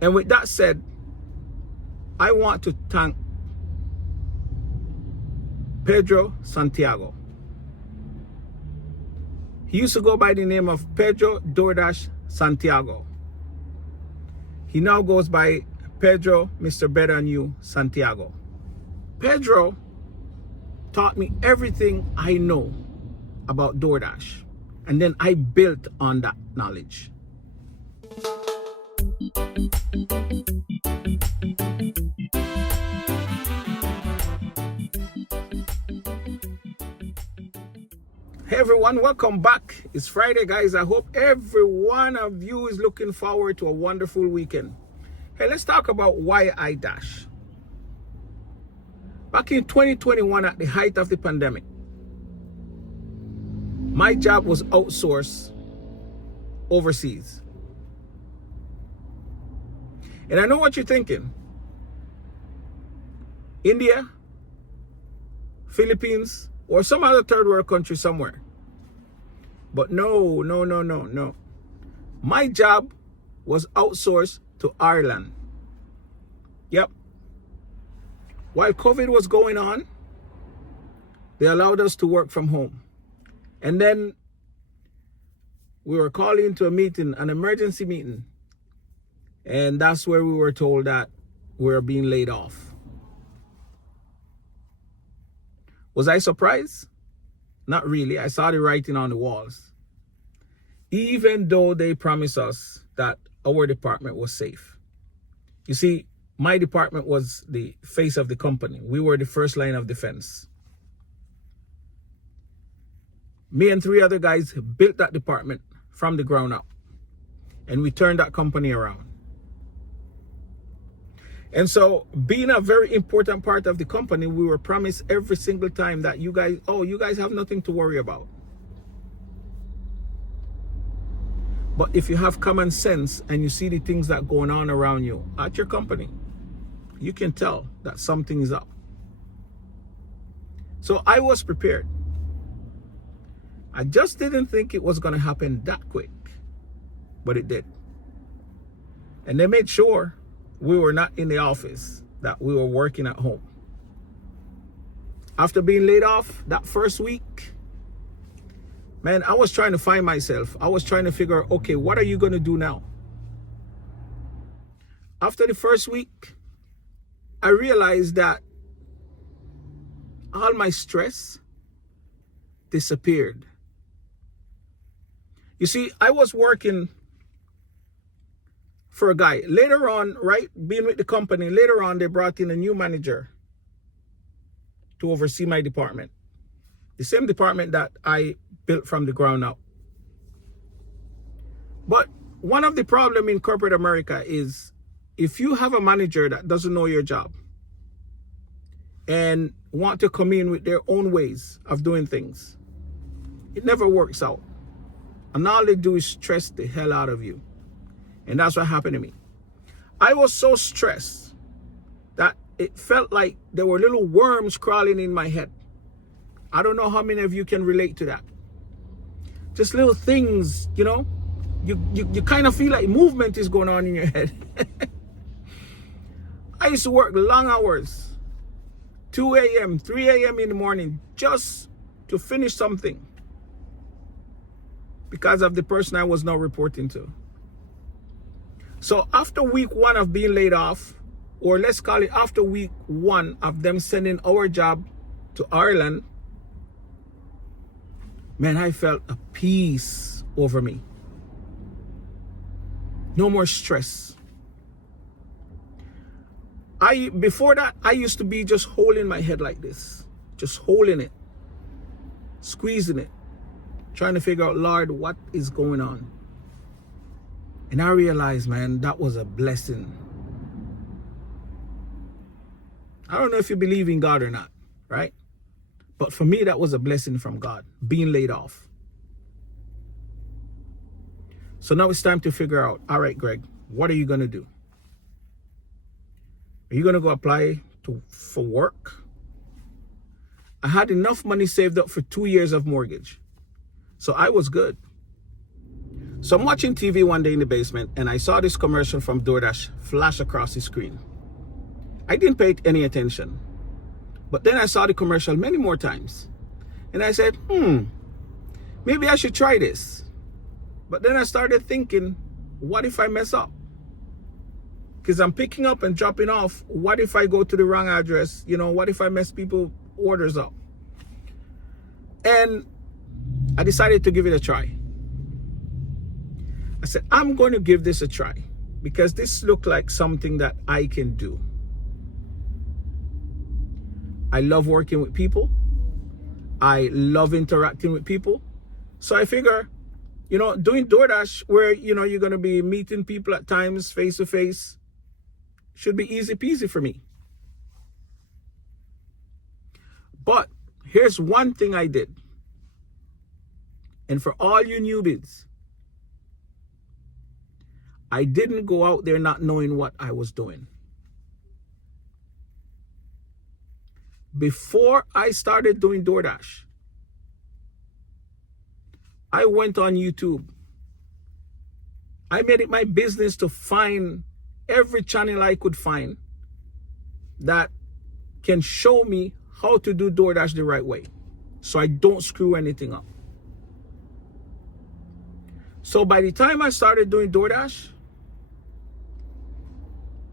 And with that said, I want to thank Pedro Santiago. He used to go by the name of Pedro Doordash Santiago. He now goes by Pedro, Mr. Better Than You Santiago. Pedro taught me everything I know about Doordash, and then I built on that knowledge. Hey everyone, welcome back. It's Friday, guys. I hope every one of you is looking forward to a wonderful weekend. Hey, let's talk about why I dash. Back in 2021, at the height of the pandemic, my job was outsourced overseas. And I know what you're thinking. India, Philippines, or some other third world country somewhere. But no. My job was outsourced to Ireland. Yep. While COVID was going on, they allowed us to work from home. And then we were called into a meeting, an emergency meeting. And that's where we were told that we were being laid off. Was I surprised? Not really. I saw the writing on the walls. Even though they promised us that our department was safe. You see, my department was the face of the company. We were the first line of defense. Me and 3 other guys built that department from the ground up. And we turned that company around. And so, being a very important part of the company, we were promised every single time that you guys have nothing to worry about. But if you have common sense and you see the things that are going on around you at your company, you can tell that something is up. So I was prepared. I just didn't think it was going to happen that quick, but it did. And they made sure we were not in the office, that we were working at home. After being laid off that first week, man, I was trying to find myself. I was trying to figure out, okay, what are you going to do now? After the first week, I realized that all my stress disappeared. You see, I was working for a guy. Later on, right, being with the company, later on, they brought in a new manager to oversee my department. The same department that I built from the ground up. But one of the problems in corporate America is if you have a manager that doesn't know your job and want to come in with their own ways of doing things, it never works out. And all they do is stress the hell out of you. And that's what happened to me. I was so stressed that it felt like there were little worms crawling in my head. I don't know how many of you can relate to that. Just little things, you know, you kind of feel like movement is going on in your head. I used to work long hours, 2 a.m., 3 a.m. in the morning, just to finish something because of the person I was now reporting to. So after week 1 of being laid off, or let's call it after week 1 of them sending our job to Ireland, man, I felt a peace over me. No more stress. Before that, I used to be just holding my head like this, just holding it, squeezing it, trying to figure out, Lord, what is going on? And I realized, man, that was a blessing. I don't know if you believe in God or not, right? But for me, that was a blessing from God, being laid off. So now it's time to figure out, all right, Greg, what are you going to do? Are you going to go apply for work? I had enough money saved up for 2 years of mortgage. So I was good. So I'm watching TV one day in the basement and I saw this commercial from Doordash flash across the screen. I didn't pay any attention. But then I saw the commercial many more times. And I said, maybe I should try this. But then I started thinking, what if I mess up? Because I'm picking up and dropping off. What if I go to the wrong address? You know, what if I mess people orders up? And I decided to give it a try. I said, I'm going to give this a try because this looked like something that I can do. I love working with people. I love interacting with people. So I figure, you know, doing DoorDash where, you know, you're going to be meeting people at times face to face should be easy peasy for me. But here's one thing I did. And for all you newbies, I didn't go out there not knowing what I was doing. Before I started doing DoorDash, I went on YouTube. I made it my business to find every channel I could find that can show me how to do DoorDash the right way so I don't screw anything up. So by the time I started doing DoorDash,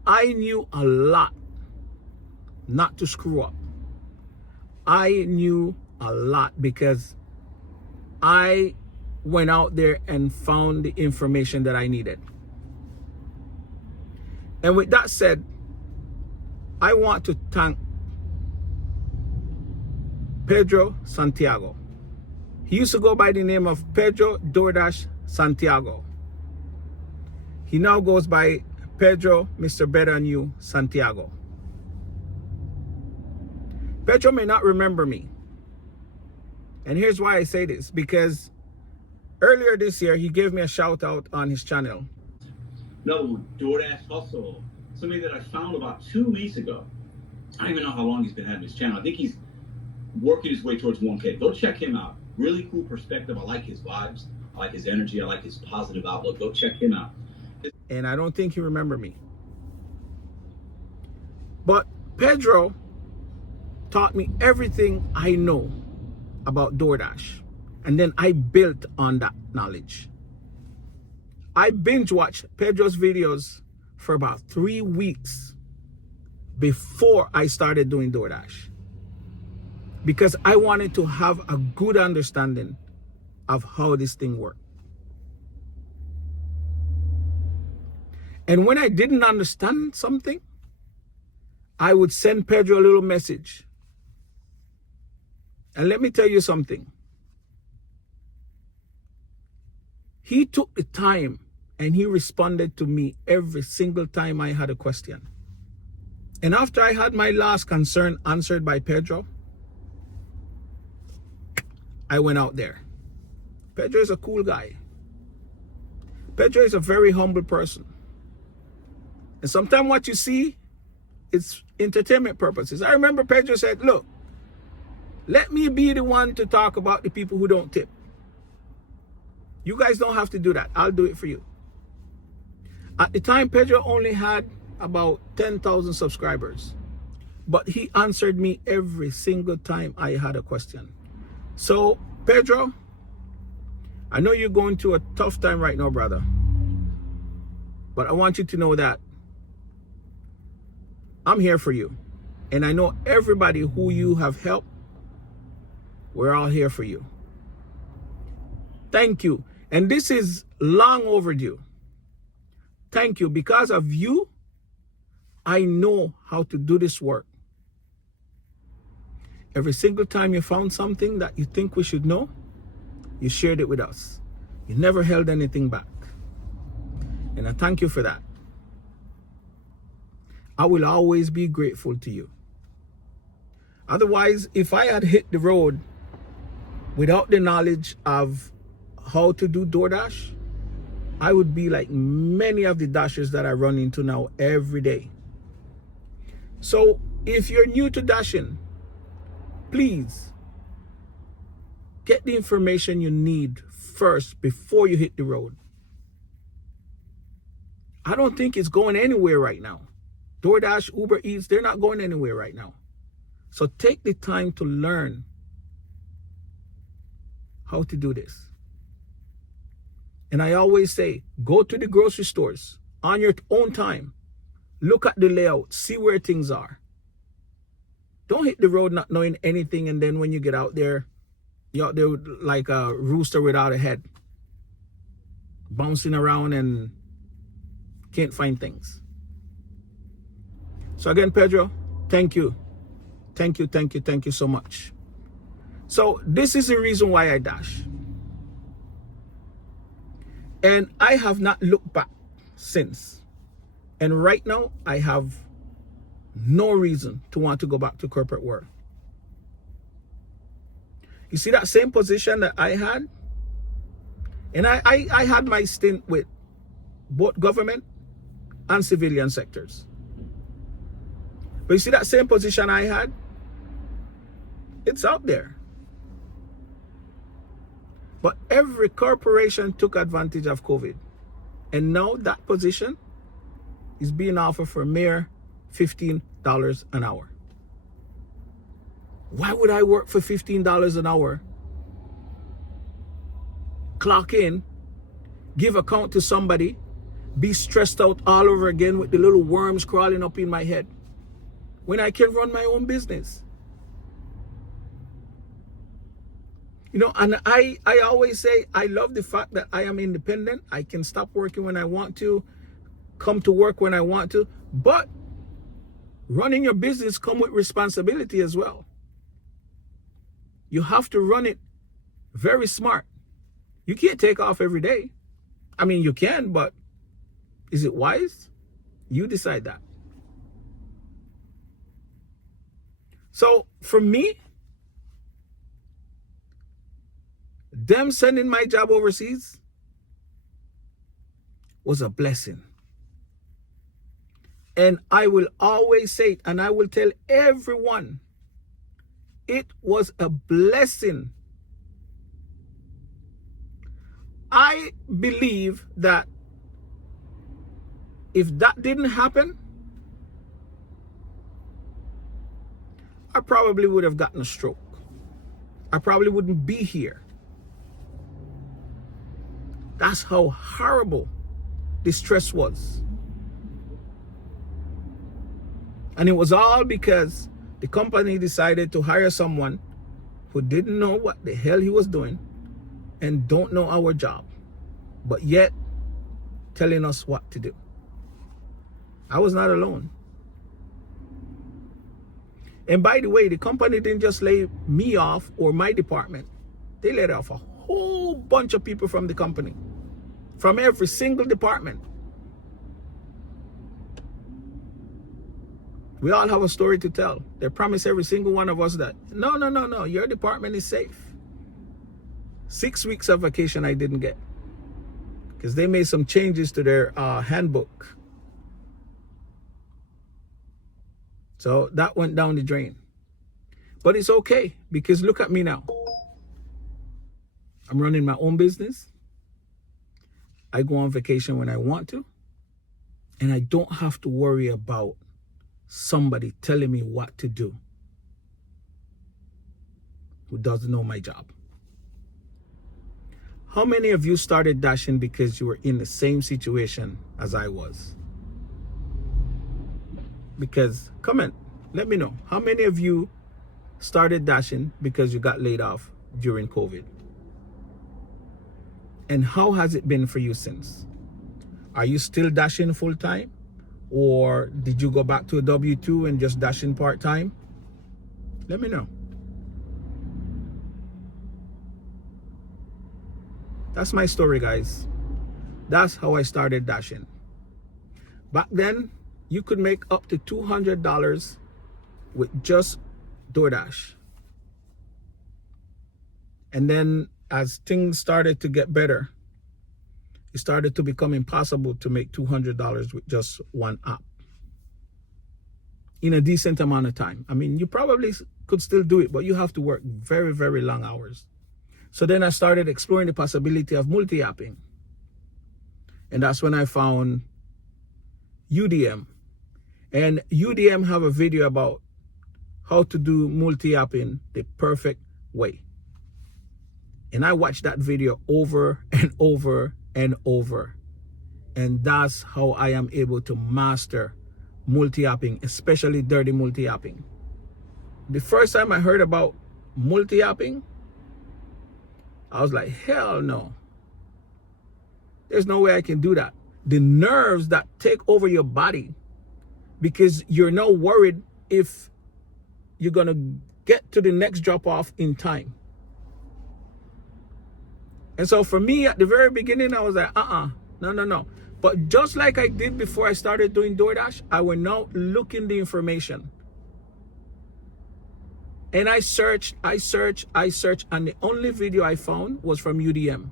I knew a lot not to screw up. I knew a lot because I went out there and found the information that I needed. And with that said, I want to thank Pedro Santiago. He used to go by the name of Pedro Doordash Santiago. He now goes by Pedro, Mr. Better Than You, Santiago. Pedro may not remember me. And here's why I say this. Because earlier this year, he gave me a shout out on his channel. No, DoorDash Hustle. Somebody that I found about 2 weeks ago. I don't even know how long he's been having his channel. I think he's working his way towards 1K. Go check him out. Really cool perspective. I like his vibes. I like his energy. I like his positive outlook. Go check him out. And I don't think he remembered me. But Pedro taught me everything I know about DoorDash. And then I built on that knowledge. I binge watched Pedro's videos for about 3 weeks before I started doing DoorDash. Because I wanted to have a good understanding of how this thing worked. And when I didn't understand something, I would send Pedro a little message. And let me tell you something. He took the time and he responded to me every single time I had a question. And after I had my last concern answered by Pedro, I went out there. Pedro is a cool guy. Pedro is a very humble person. And sometimes what you see, it's entertainment purposes. I remember Pedro said, look, let me be the one to talk about the people who don't tip. You guys don't have to do that. I'll do it for you. At the time, Pedro only had about 10,000 subscribers. But he answered me every single time I had a question. So, Pedro, I know you're going through a tough time right now, brother. But I want you to know that I'm here for you. And I know everybody who you have helped, we're all here for you. Thank you. And this is long overdue. Thank you. Because of you, I know how to do this work. Every single time you found something that you think we should know, you shared it with us. You never held anything back. And I thank you for that. I will always be grateful to you. Otherwise, if I had hit the road without the knowledge of how to do DoorDash, I would be like many of the dashers that I run into now every day. So if you're new to dashing, please get the information you need first before you hit the road. I don't think it's going anywhere right now. DoorDash, Uber Eats, they're not going anywhere right now. So take the time to learn how to do this. And I always say, go to the grocery stores on your own time. Look at the layout, see where things are. Don't hit the road not knowing anything, and then when you get out there, you're out there like a rooster without a head, bouncing around and can't find things. So again, Pedro, thank you. Thank you so much. So this is the reason why I dash. And I have not looked back since. And right now, I have no reason to want to go back to corporate world. You see that same position that I had? And I had my stint with both government and civilian sectors. But you see that same position I had? It's out there. But every corporation took advantage of COVID. And now that position is being offered for a mere $15 an hour. Why would I work for $15 an hour? Clock in, give account to somebody, be stressed out all over again with the little worms crawling up in my head when I can run my own business? You know, and I always say I love the fact that I am independent. I can stop working when I want to, come to work when I want to, but running your business comes with responsibility as well. You have to run it very smart. You can't take off every day. I mean, you can, but is it wise? You decide that. So for me, them sending my job overseas was a blessing. And I will always say it, and I will tell everyone, it was a blessing. I believe that if that didn't happen, I probably would have gotten a stroke. I probably wouldn't be here. That's how horrible the stress was. And it was all because the company decided to hire someone who didn't know what the hell he was doing and don't know our job, but yet telling us what to do. I was not alone. And by the way, the company didn't just lay me off or my department. They laid off a whole bunch of people from the company, from every single department. We all have a story to tell. They promised every single one of us that, no, your department is safe. 6 weeks of vacation I didn't get because they made some changes to their handbook. So that went down the drain. But it's okay because look at me now. I'm running my own business. I go on vacation when I want to. And I don't have to worry about somebody telling me what to do who doesn't know my job. How many of you started dashing because you were in the same situation as I was? Because, comment, let me know. How many of you started dashing because you got laid off during COVID? And how has it been for you since? Are you still dashing full time? Or did you go back to a W-2 and just dashing part time? Let me know. That's my story, guys. That's how I started dashing. Back then, you could make up to $200 with just DoorDash. And then as things started to get better, it started to become impossible to make $200 with just one app in a decent amount of time. I mean, you probably could still do it, but you have to work very, very long hours. So then I started exploring the possibility of multi-apping. And that's when I found UDM. And UDM have a video about how to do multi-apping the perfect way. And I watched that video over and over and over. And that's how I am able to master multi-apping, especially dirty multi-apping. The first time I heard about multi-apping, I was like, hell no. There's no way I can do that. The nerves that take over your body, because you're now worried if you're going to get to the next drop off in time. And so for me, at the very beginning, I was like, no. But just like I did before I started doing DoorDash, I will now look in the information. And I searched, and the only video I found was from UDM.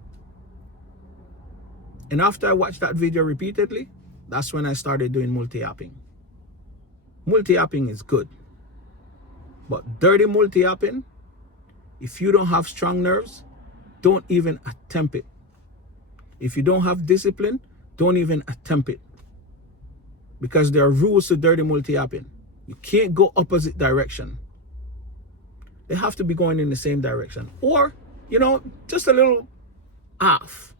And after I watched that video repeatedly, that's when I started doing multi-apping. Multi-apping is good. But dirty multi-apping, if you don't have strong nerves, don't even attempt it. If you don't have discipline, don't even attempt it. Because there are rules to dirty multi-apping. You can't go opposite direction. They have to be going in the same direction. Or, just a little off.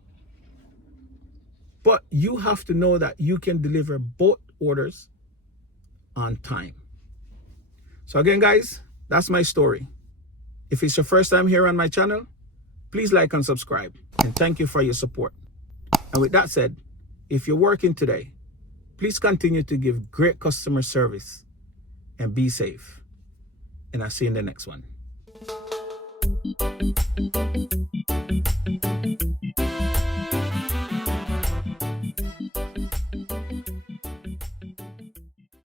But you have to know that you can deliver both orders on time. So again, guys, that's my story. If it's your first time here on my channel, please like and subscribe. And thank you for your support. And with that said, if you're working today, please continue to give great customer service and be safe. And I'll see you in the next one.